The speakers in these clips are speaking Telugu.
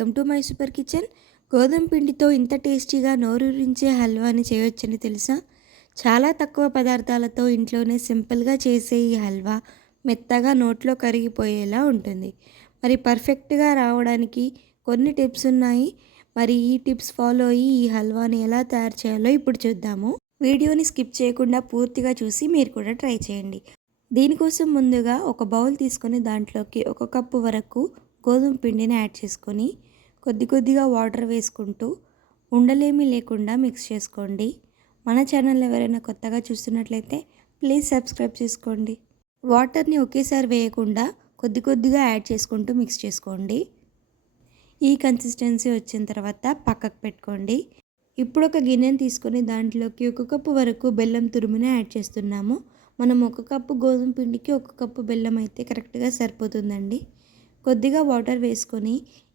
Welcome to my super kitchen. గోధుమ పిండితో ఇంత టేస్టీగా నోరూరించే హల్వాని చేయొచ్చని తెలుసా? చాలా తక్కువ పదార్థాలతో ఇంట్లోనే సింపుల్గా చేసే ఈ హల్వా మెత్తగా నోట్లో కరిగిపోయేలా ఉంటుంది. మరి పర్ఫెక్ట్గా రావడానికి కొన్ని టిప్స్ ఉన్నాయి. మరి ఈ టిప్స్ ఫాలో అయ్యి ఈ హల్వాని ఎలా తయారు చేయాలో ఇప్పుడు చూద్దాము. వీడియోని స్కిప్ చేయకుండా పూర్తిగా చూసి మీరు కూడా ట్రై చేయండి. దీనికోసం ముందుగా ఒక బౌల్ తీసుకొని దాంట్లోకి 1 కప్పు వరకు గోధుమ పిండిని యాడ్ చేసుకొని కొద్దిగా వాటర్ వేసుకుంటూ ఉండలేమీ లేకుండా మిక్స్ చేసుకోండి. మన ఛానల్ ఎవరైనా కొత్తగా చూస్తున్నట్లయితే ప్లీజ్ సబ్స్క్రైబ్ చేసుకోండి. వాటర్ని ఒకేసారి వేయకుండా కొద్దిగా యాడ్ చేసుకుంటూ మిక్స్ చేసుకోండి. ఈ కన్సిస్టెన్సీ వచ్చిన తర్వాత పక్కకు పెట్టుకోండి. ఇప్పుడు ఒక గిన్నెని తీసుకొని దాంట్లోకి 1 కప్పు వరకు బెల్లం తురుముని యాడ్ చేస్తున్నాము. మనం 1 కప్పు గోధుమ పిండికి 1 కప్పు బెల్లం అయితే కరెక్ట్గా సరిపోతుందండి. కొద్దిగా వాటర్ వేసుకొని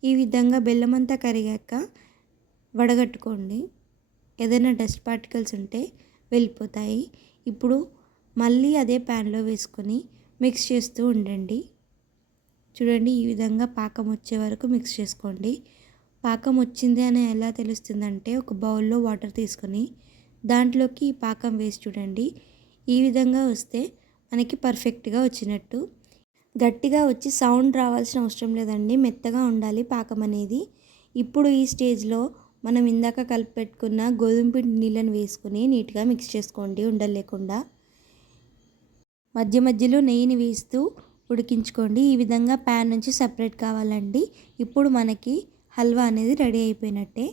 ఈ విధంగా బెల్లం అంతా కరిగాక వడగట్టుకోండి. ఏదైనా డస్ట్ పార్టికల్స్ ఉంటే వెళ్ళిపోతాయి. ఇప్పుడు మళ్ళీ అదే ప్యాన్లో వేసుకొని మిక్స్ చేస్తూ ఉండండి. చూడండి, ఈ విధంగా పాకం వచ్చే వరకు మిక్స్ చేసుకోండి. పాకం వచ్చింది అని ఎలా తెలుస్తుందంటే ఒక బౌల్లో వాటర్ తీసుకొని దాంట్లోకి ఈ పాకం వేసి చూడండి. ఈ విధంగా వస్తే మనకి పర్ఫెక్ట్గా వచ్చినట్టు. గట్టిగా వచ్చి సౌండ్ రావాల్సిన అవసరం లేదండి, మెత్తగా ఉండాలి పాకం అనేది. ఇప్పుడు ఈ స్టేజ్లో మనం ఇందాక కలిపి పెట్టుకున్న గోధుమ పిండి నీళ్ళని వేసుకొని నీట్గా మిక్స్ చేసుకోండి ఉండలు లేకుండా. మధ్యలో నెయ్యిని వేస్తూ ఉడికించుకోండి. ఈ విధంగా ప్యాన్ నుంచి సపరేట్ కావాలండి. ఇప్పుడు మనకి హల్వా అనేది రెడీ అయిపోయినట్టే.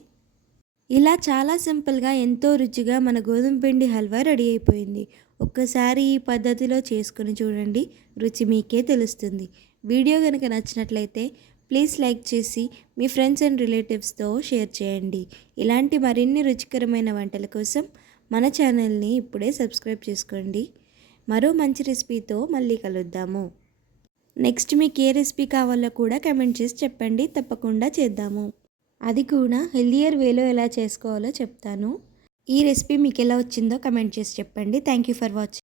ఇలా చాలా సింపుల్గా ఎంతో రుచిగా మన గోధుమ పిండి హల్వా రెడీ అయిపోయింది. ఒక్కసారి ఈ పద్ధతిలో చేసుకుని చూడండి, రుచి మీకే తెలుస్తుంది. వీడియో కనుక నచ్చినట్లయితే ప్లీజ్ లైక్ చేసి మీ ఫ్రెండ్స్ అండ్ రిలేటివ్స్తో షేర్ చేయండి. ఇలాంటి మరిన్ని రుచికరమైన వంటల కోసం మన ఛానల్ని ఇప్పుడే సబ్స్క్రైబ్ చేసుకోండి. మరో మంచి రెసిపీతో మళ్ళీ కలుద్దాము. నెక్స్ట్ మీకు ఏ రెసిపీ కావాలో కూడా కమెంట్ చేసి చెప్పండి, తప్పకుండా చేద్దాము. అది కూడా హెల్దియర్ వేలో ఎలా చేసుకోవాలో చెప్తాను. ఈ రెసిపీ మీకు ఎలా వచ్చిందో కమెంట్ చేసి చెప్పండి. Thank you for watching.